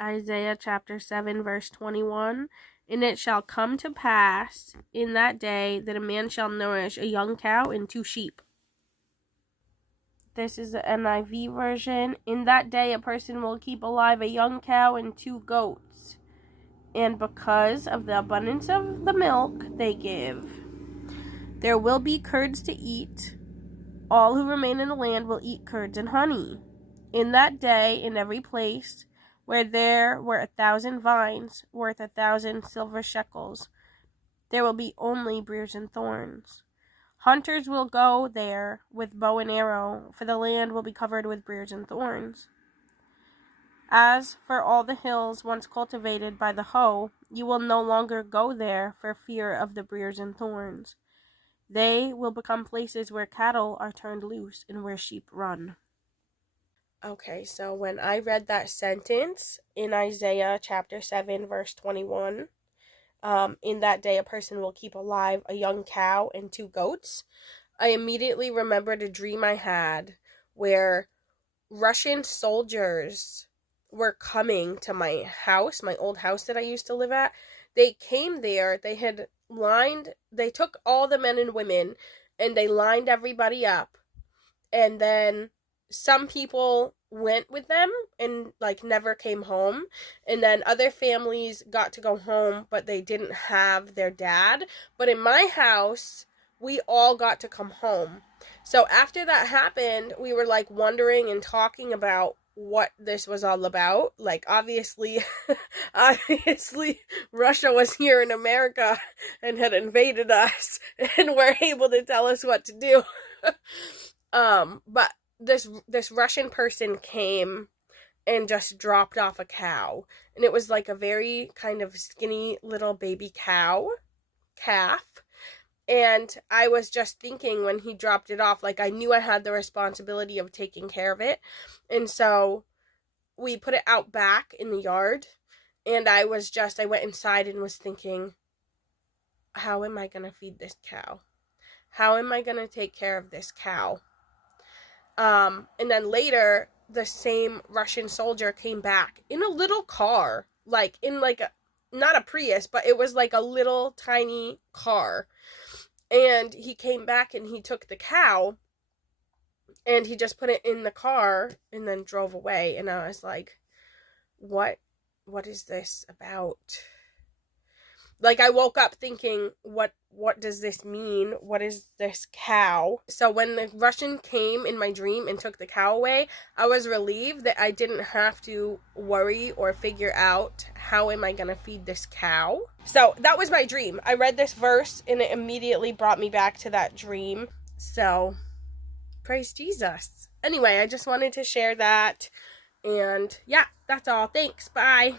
Isaiah chapter 7, verse 21. And it shall come to pass in that day that a man shall nourish a young cow and 2 sheep. This is the NIV version. In that day a person will keep alive a young cow and 2 goats. And because of the abundance of the milk they give, there will be curds to eat. All who remain in the land will eat curds and honey. In that day, in every place where there were 1,000 vines worth 1,000 silver shekels, there will be only briars and thorns. Hunters will go there with bow and arrow, for the land will be covered with briars and thorns. As for all the hills once cultivated by the hoe, you will no longer go there for fear of the briars and thorns. They will become places where cattle are turned loose and where sheep run. Okay, so when I read that sentence in Isaiah chapter 7, verse 21, in that day a person will keep alive a young cow and 2 goats, I immediately remembered a dream I had where Russian soldiers were coming to my house, my old house that I used to live at. They came there, they took all the men and women and they lined everybody up, and then some people went with them and never came home, and then other families got to go home but they didn't have their dad. But in my house we all got to come home. So after that happened, we were wondering and talking about what this was all about. Obviously Russia was here in America and had invaded us and were able to tell us what to do. But this Russian person came and just dropped off a cow, and it was a very kind of skinny little baby calf. And I was just thinking when he dropped it off, I knew I had the responsibility of taking care of it. And so we put it out back in the yard, and I went inside and was thinking, how am I going to feed this cow? How am I going to take care of this cow? And then later, the same Russian soldier came back in a little car, not a Prius, but it was a little tiny car. And he came back and he took the cow and he just put it in the car and then drove away. And I was like, what is this about? I woke up thinking, what does this mean? What is this cow? So when the Russian came in my dream and took the cow away, I was relieved that I didn't have to worry or figure out how am I going to feed this cow. So that was my dream. I read this verse and it immediately brought me back to that dream. So praise Jesus. Anyway, I just wanted to share that. And yeah, that's all. Thanks. Bye.